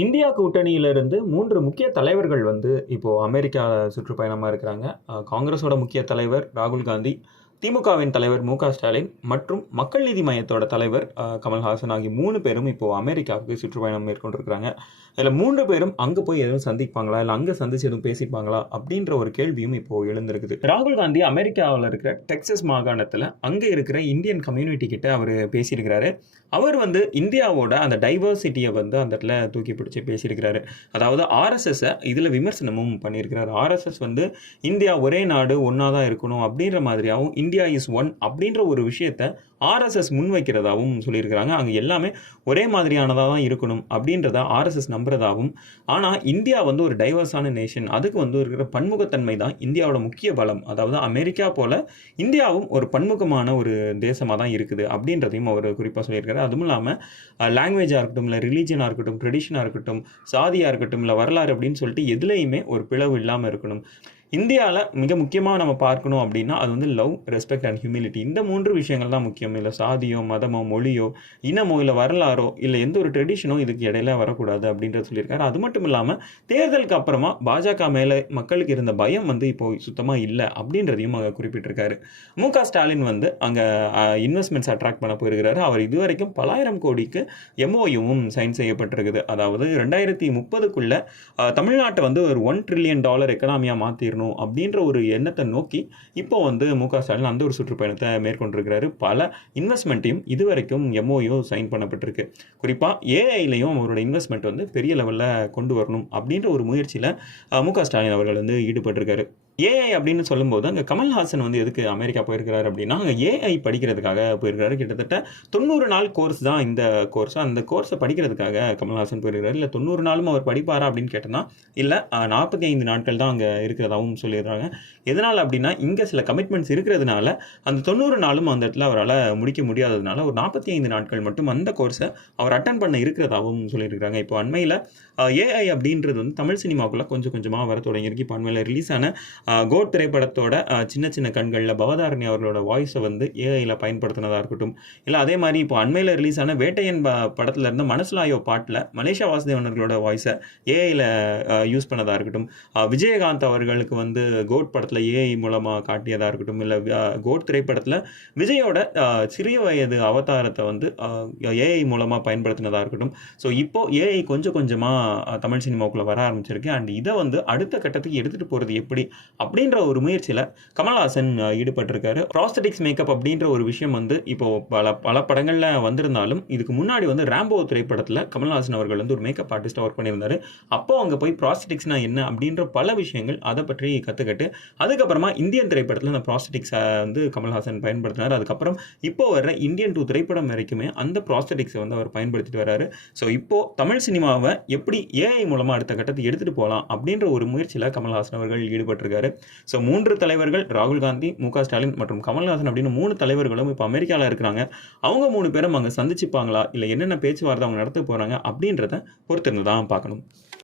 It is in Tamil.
இந்தியா கூட்டணியிலிருந்து 3 முக்கிய தலைவர்கள் இப்போ அமெரிக்கா சுற்றுப்பயணமா இருக்கிறாங்க. காங்கிரஸோட முக்கிய தலைவர் ராகுல் காந்தி, திமுகவின் தலைவர் மு.க. ஸ்டாலின் மற்றும் மக்கள் நீதி மய்யத்தோட தலைவர் கமல்ஹாசன் ஆகிய 3 பேரும் இப்போ அமெரிக்காவுக்கு சுற்றுப்பயணம் மேற்கொண்டிருக்கிறாங்க. இதில் 3 பேரும் அங்கே போய் எதுவும் சந்திப்பாங்களா, இல்லை அங்கே சந்திச்சு எதுவும் பேசிப்பாங்களா அப்படின்ற ஒரு கேள்வியும் இப்போ எழுந்திருக்குது. ராகுல் காந்தி அமெரிக்காவில் இருக்கிற டெக்சஸ் மாகாணத்தில் அங்கே இருக்கிற இந்தியன் கம்யூனிட்டி கிட்ட அவர் பேசியிருக்கிறாரு. அவர் இந்தியாவோட அந்த டைவர்சிட்டியை அந்த இடத்துல தூக்கி பிடிச்சி பேசியிருக்கிறாரு. அதாவது ஆர்எஸ்எஸ்ஸை இதில் விமர்சனமும் பண்ணியிருக்கிறார். ஆர்எஸ்எஸ் இந்தியா ஒரே நாடு ஒன்றா தான் இருக்கணும் அப்படின்ற மாதிரியாகவும், இந்தியா இஸ் ஒன் அப்படின்ற ஒரு விஷயத்தை ஆர்எஸ்எஸ் முன்வைக்கிறதாகவும் சொல்லியிருக்கிறாங்க. அங்கே எல்லாமே ஒரே மாதிரியானதாக தான் இருக்கணும் அப்படின்றத ஆர்எஸ்எஸ் நம்புறதாகவும், ஆனால் இந்தியா ஒரு டைவர்ஸான நேஷன், அதுக்கு இருக்கிற பன்முகத்தன்மை தான் இந்தியாவோட முக்கிய பலம். அதாவது அமெரிக்கா போல இந்தியாவும் ஒரு பன்முகமான ஒரு தேசமாக தான் இருக்குது அப்படின்றதையும் அவர் குறிப்பாக சொல்லியிருக்காரு. அதுவும் இல்லாமல் லாங்குவேஜாக இருக்கட்டும், இல்லை ரிலீஜனாக இருக்கட்டும், ட்ரெடிஷனாக இருக்கட்டும், சாதியாக இருக்கட்டும், இல்லை வரலாறு அப்படின்னு சொல்லிட்டு எதுலேயுமே ஒரு பிளவு இல்லாமல் இருக்கணும். இந்தியாவில் மிக முக்கியமாக நம்ம பார்க்கணும் அப்படின்னா அது லவ், ரெஸ்பெக்ட் அண்ட் ஹியூமிலிட்டி. இந்த 3 விஷயங்கள் தான் முக்கியம். இல்லை சாதியோ, மதமோ, மொழியோ, இனமோ, இல்லை வரலாறோ, இல்லை எந்த ஒரு ட்ரெடிஷனோ இதுக்கு இடையில வரக்கூடாது அப்படின்றத சொல்லியிருக்காரு. அது மட்டும் இல்லாமல் தேர்தலுக்கு அப்புறமா பாஜக மேலே மக்களுக்கு இருந்த பயம் இப்போ சுத்தமாக இல்லை அப்படின்றதையும் அவங்க குறிப்பிட்டிருக்காரு. மு.க. ஸ்டாலின் அங்கே இன்வெஸ்ட்மெண்ட்ஸ் அட்ராக்ட் பண்ண போயிருக்கிறாரு. அவர் இதுவரைக்கும் பலாயிரம் கோடிக்கு எம்ஓயுவும் சைன் செய்யப்பட்டிருக்குது. அதாவது 2030க்குள்ள தமிழ்நாட்டை ஒரு $1 ட்ரில்லியன் எக்கனாமியாக மாற்றிடணும் அப்படின்ற ஒரு எண்ணத்தை நோக்கி இப்போ மு.க. ஸ்டாலின் அந்த ஒரு சுற்றுப்பயணத்தை மேற்கொண்டிருக்கிறாரு. பல இன்வெஸ்ட்மெண்ட்டையும் இதுவரைக்கும் எம்ஓயு சைன் பண்ணப்பட்டிருக்கு. குறிப்பாக ஏஐலையும் அவரோட இன்வெஸ்ட்மெண்ட் பெரிய லெவலில் கொண்டு வரணும் அப்படின்ற ஒரு முயற்சியில் மு.க. ஸ்டாலின் அவர்கள் ஈடுபட்டிருக்காரு. ஏஐ அப்படின்னு சொல்லும்போது அங்கே கமல்ஹாசன் எதுக்கு அமெரிக்கா போயிருக்கிறார் அப்படின்னா, அங்கே ஏஐ படிக்கிறதுக்காக போயிருக்கிறாரு. கிட்டத்தட்ட 90 நாள் கோர்ஸ் தான் இந்த கோர்ஸ். அந்த கோர்ஸை படிக்கிறதுக்காக கமல்ஹாசன் போயிருக்கிறார். இல்லை 90 நாளும் அவர் படிப்பாரா அப்படின்னு கேட்டோன்னா, இல்லை 45 நாட்கள் தான் அங்கே இருக்கிறதாகவும் சொல்லிடுறாங்க. எதனால் அப்படின்னா, இங்கே சில கமிட்மெண்ட்ஸ் இருக்கிறதுனால அந்த 90 நாளும் அந்த இடத்துல அவரால் முடிக்க முடியாததுனால ஒரு 45 நாட்கள் மட்டும் அந்த கோர்ஸை அவர் அட்டன் பண்ண இருக்கிறதாகவும் சொல்லியிருக்கிறாங்க. இப்போ அண்மையில் ஏஐ அப்படின்றது தமிழ் சினிமாவுக்குள்ளே கொஞ்சம் கொஞ்சமாக வர தொடங்கியிருக்கு. இப்போ அண்மையில் ரிலீஸ் ஆன கோட் திரைப்படத்தோட சின்ன சின்ன கண்களில் பவதாரணி அவர்களோட வாய்ஸை ஏஐயில் பயன்படுத்தினதாக இருக்கட்டும், இல்லை அதே மாதிரி இப்போ அண்மையில் ரிலீஸ் ஆன வேட்டையன் படத்தில் இருந்த மனசுலாயோ பாட்டில் மலேசியா வாசுதேவனர்களோட வாய்ஸை ஏஐயில் யூஸ் பண்ணதாக இருக்கட்டும், விஜயகாந்த் அவர்களுக்கு கோட் படத்தில் ஏஐ மூலமாக காட்டியதாக இருக்கட்டும், இல்லை கோட் திரைப்படத்தில் விஜயோட சிறிய வயது அவதாரத்தை ஏஐ மூலமாக பயன்படுத்தினதாக இருக்கட்டும். ஸோ இப்போது ஏஐ கொஞ்சம் கொஞ்சமாக தமிழ் சினிமாவுக்குள்ளே வர ஆரம்பிச்சிருக்கு. அண்ட் இதை அடுத்த கட்டத்துக்கு எடுத்துகிட்டு போகிறது எப்படி அப்படின்ற ஒரு முயற்சியில் கமல்ஹாசன் ஈடுபட்டிருக்காரு. ப்ராஸ்தட்டிக்ஸ் மேக்கப் அப்படின்ற ஒரு விஷயம் இப்போ பல படங்களில் வந்திருந்தாலும், இதுக்கு முன்னாடி ராம்போ திரைப்படத்தில் கமல்ஹாசன் அவர்கள் ஒரு மேக்கப் ஆர்டிஸ்டாக ஒர்க் பண்ணியிருந்தாரு. அப்போ அங்கே போய் ப்ராஸ்தட்டிக்ஸ்னா என்ன அப்படின்ற பல விஷயங்கள் அதை பற்றி கற்றுக்கிட்டு அதுக்கப்புறமா இந்தியன் திரைப்படத்தில் அந்த ப்ராஸ்தட்டிக்ஸை கமல்ஹாசன் பயன்படுத்தினார். அதுக்கப்புறம் இப்போ வர்ற இந்தியன் 2 திரைப்படம் வரைக்குமே அந்த ப்ராஸ்தட்டிக்ஸை அவர் பயன்படுத்திட்டு வர்றாரு. ஸோ இப்போ தமிழ் சினிமாவை எப்படி ஏஐ மூலமாக அடுத்த கட்டத்துக்கு எடுத்துகிட்டு போகலாம் அப்படின்ற ஒரு முயற்சியில் கமல்ஹாசன் அவர்கள் ஈடுபட்டிருக்காரு. ஸோ 3 தலைவர்கள் ராகுல் காந்தி, மு.க. ஸ்டாலின் மற்றும் கமல்ஹாசன் அப்படின்னு 3 தலைவர்களும் இப்போ அமெரிக்காவில் இருக்கிறாங்க. அவங்க 3 பேரும் அங்கே சந்திச்சுப்பாங்களா, இல்லை என்னென்ன பேச்சுவார்த்தை அவங்க நடத்த போகிறாங்க அப்படின்றத பொறுத்திருந்து தான் பார்க்கணும்.